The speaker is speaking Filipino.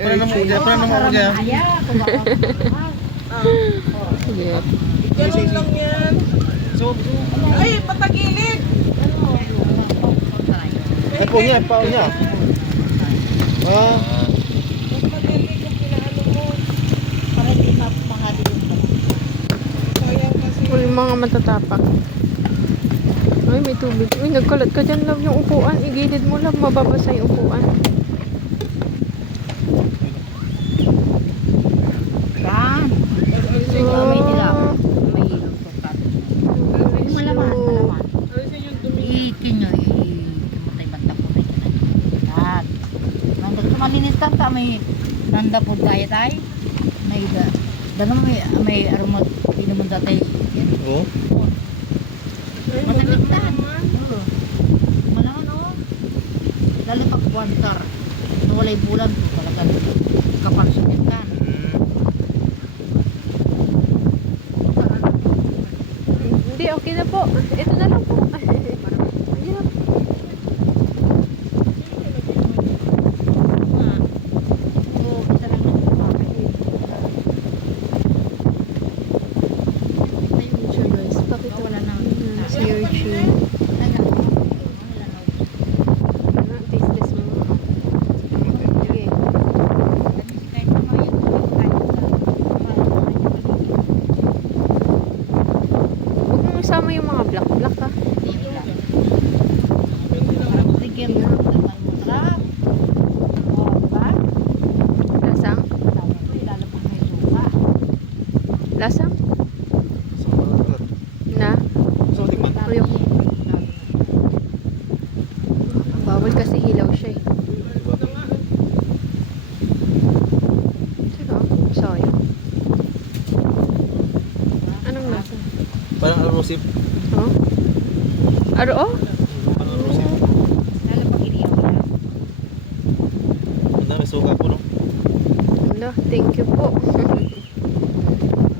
Pernah nemu aja. Sige. Ganun lang yan. Ay, patagilid. Paunya. Patagilid kung pinaano mo. Para di mapahali yung bala. Sayang kasi. Uy, mga matatapak. Ay, may tubig. Uy, nagkalat ka dyan, love, yung upuan. Igilid mo, love, mababasa yung upuan. Yan. May dilaw. May ilog po ka. Yung malaman. Ikin nyo. Ikimatay banta po na yun. Yan. Nandang malinis tanta. May nanda po tayo tayo. May danong may aromot. Hindi naman dati. Oh. Matagdahan. Malaman o. Lalo pag winter. Nawalay bulan. Talagang kapalsunin ka. Hindi, okay na po. Ito na lang po. Hindi na. So guys, pakita wala na si Urchin. Taste test mo. Sige. Huwag mong isama yung mga black-black ha. Lasang? Lasang? Na? Uyok. Bawal kasi hilaw siya eh. Teka, sayang. Anong lasa? Parang arosip. Oh? Aro oh? Parang arosip. Ang dami suka po, no? Wala, thank you po.